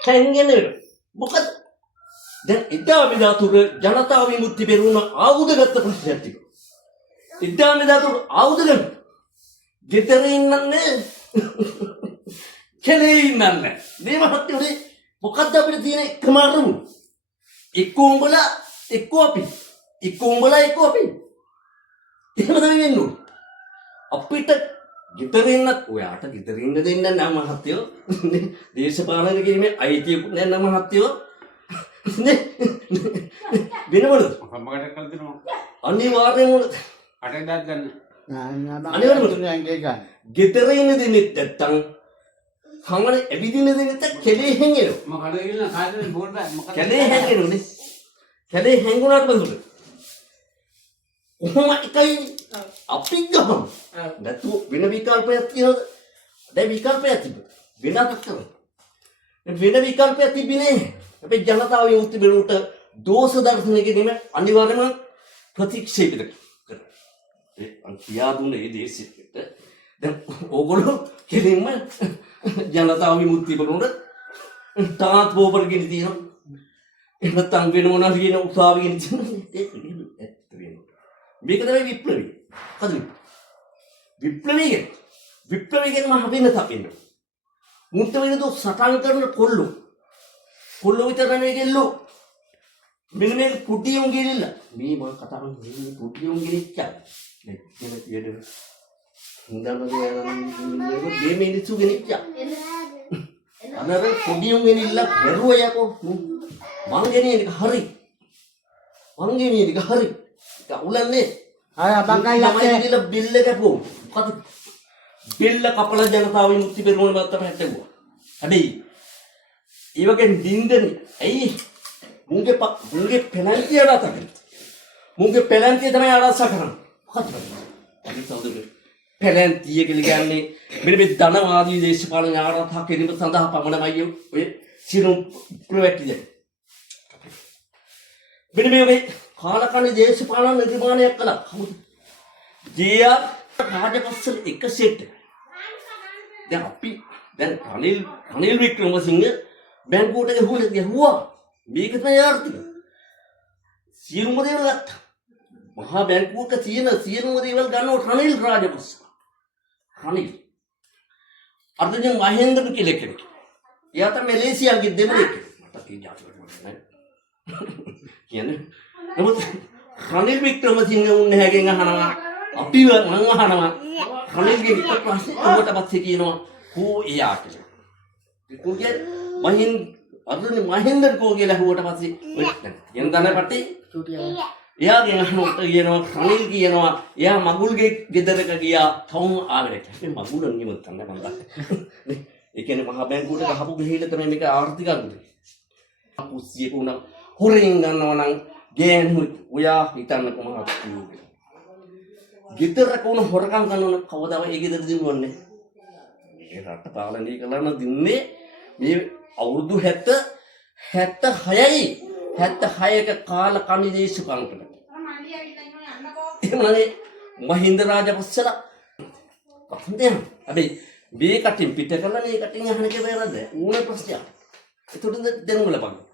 හැංගෙන මොකද දැන් එදා මෙදා තුර ජනතා විමුක්ති පෙරමුණ ආයුධගත ප්‍රශ්නයක් තිබුණා. එදා මෙදා තුර ආයුධ ගන්න. ගෙදර ඉන්නන්නේ කෙලේ ඉන්නන්නේ. මේ මහත්මයානේ මොකද්ද අපිට තියෙන එකම අරමුණ? එක්ක උඹලා එක්ක අපි. එක්ක උඹලා එක්ක අපි. එහෙම තමයි වෙන්නේ. අපිට ගෙදර ඉන්නත් ඔයාට ගෙදර ඉන්න දෙන්න නම් මහත්යෝ දේශපාලන කිරීමේ අයිතිය නැන්න මහත්යෝ නේ වෙනවලු සම්මකට කල් දෙනවා අනිවාර්යයෙන්ම අටේ දාත් ගන්න අනිවාර්යයෙන්ම ගෙදර ඉන්න දෙන්නෙත් නැත්තම් කමන එවිදින දෙන්නෙත් කෙලේ හැංගෙනවා මම කඩේ ගිහලා කාටද බෝඩ් මොකද කෙලේ හැංගෙනුනේ කෙලේ හැංගුණාට මොකද කොහොම එකයි අපි ගමු නැතු වෙන විකල්පයක් තියෙනවද දැන් විකල්පයක් තිබුණා වෙනත් කරා වෙන විකල්පයක් තිබිනේ අපේ ජනතාව විමුක්ති පෙරමුණට දෝෂ දර්ශනයක නෙමෙයි අනිවාර්යයෙන්ම ප්‍රතික්ෂේප කරනවා ඒ අන්තියා දුන්නේ ඒ දේශෙට දැන් ඕගොල්ලෝ කෙලින්ම ජනතාව විමුක්ති පෙරමුණට තාත් බෝපර ගෙන තියෙනවා එහෙම නැත්නම් වෙන මොනවා කියන උසාවිය ගෙන තියෙනවා මේක තමයි විප්ලවය. මොකද විප්ලවය මහ වෙන තපින්න. මුන්ට වෙනද සටන් කරන කොල්ලෝ විතර නෙවෙයි ගෙල්ලෝ. මෙන්න මේ කුටියුන් ගෙලිල්ල. මේ මම කතා කරන්නේ මේ කුටියුන් ගෙලිච්චා. එක්කෙන තියෙද. හොඳම මේ මිනිස්සු ගෙලිච්චා. අනර කුටියුන් ගෙලිල්ල බැරුව යකෝ. මං ගෙනියන එක හරි. මං ගෙනියන එක හරි. උලන්නේ අය අපංගයි යන්නේ බිල් එක කපුව. මොකද බිල් කපලා ජනතාව විමුක්ති පෙරමුණ මතට හැටෙවුවා. හැබැයි ඊවගෙන් දින්දනේ ඇයි මුංගේ පෙනල්ටිය දාතක. මුංගේ පෙනල්ටිය තමයි ආරක්ෂා කරන්නේ. මොකද අපි සෞදේ පෙනල්ටිය කියලා කියන්නේ මෙන්න මේ ධනවාදී දේශපාලන ආරක්ෂා කිරීම සඳහා පමණමයි ඔය සිරු ප්‍රවැක්ටිය. මෙන්න මේ කාලකන්ණි දේශපාලන නිර්මාණයක් කළා. කවුද? ජේ.ආර්. රාජපක්ෂ එක සෙට්. දැන් අපි දැන් රනිල් වික්‍රමසිංහ බැංකුවට ගහුවා. මේක තමයි ආර්ථික. සියලුම දේවල් ගත්තා. මහා බැංකුවක තියෙන සියලුම දේවල් ගන්නව රනිල් රාජපක්ෂ. රනිල්. අර්ධජන් මහේන්ද්‍ර කියලා කෙනෙක්. එයා තමයි මැලේසියාගේ දෙමළෙක්. මට තියෙන ජාතකයක් නෑ. කියන්නේ නමුත් රනිල් වික්‍රමසිංහ උන්නේ හැගෙන් අහනවා අපිව මං අහනවා රනිල්ගේ විතර ප්‍රශ්න ඔබට පස්සේ කියනවා කෝ එයා කියලා. ඒකෝගේ මහින්දර් කෝ කියලා හුවට පස්සේ යන් දන්නේ පටි එයාගෙන් අහනකොට කියනවා රනිල් කියනවා එයා මගුල්ගේ ගෙදරක ගියා තවම ආගෙන මේ මගුල් නියමත් නැහැ මම දන්නේ. ඒ කියන්නේ මහා බැංකුවට ගහපු ගහීල තමයි මේක ආර්ථික අගුලේ. කුස්සියක උන හොරෙන් ගන්නවා නම් ගෑනු ඔයා හිතන්න කොහොමද කියන්නේ. ගෙදරක උන හොරකම් කරනවන කවදාවත් ඒ ගෙදර දිනුවන්නේ. මේ රට පාලනය කළාම දින්නේ මේ අවුරුදු 76යි 76ක කාල කණි දේශපාලනකට. එහෙමනේ මහින්ද රාජපක්ෂලා පන්දේ. අපි මේ කටින් පිට කළා නේ කටින් අහන එක බෑරද? ඌනේ ප්‍රශ්නයක්. ඒකට දෙන්න බලපන්.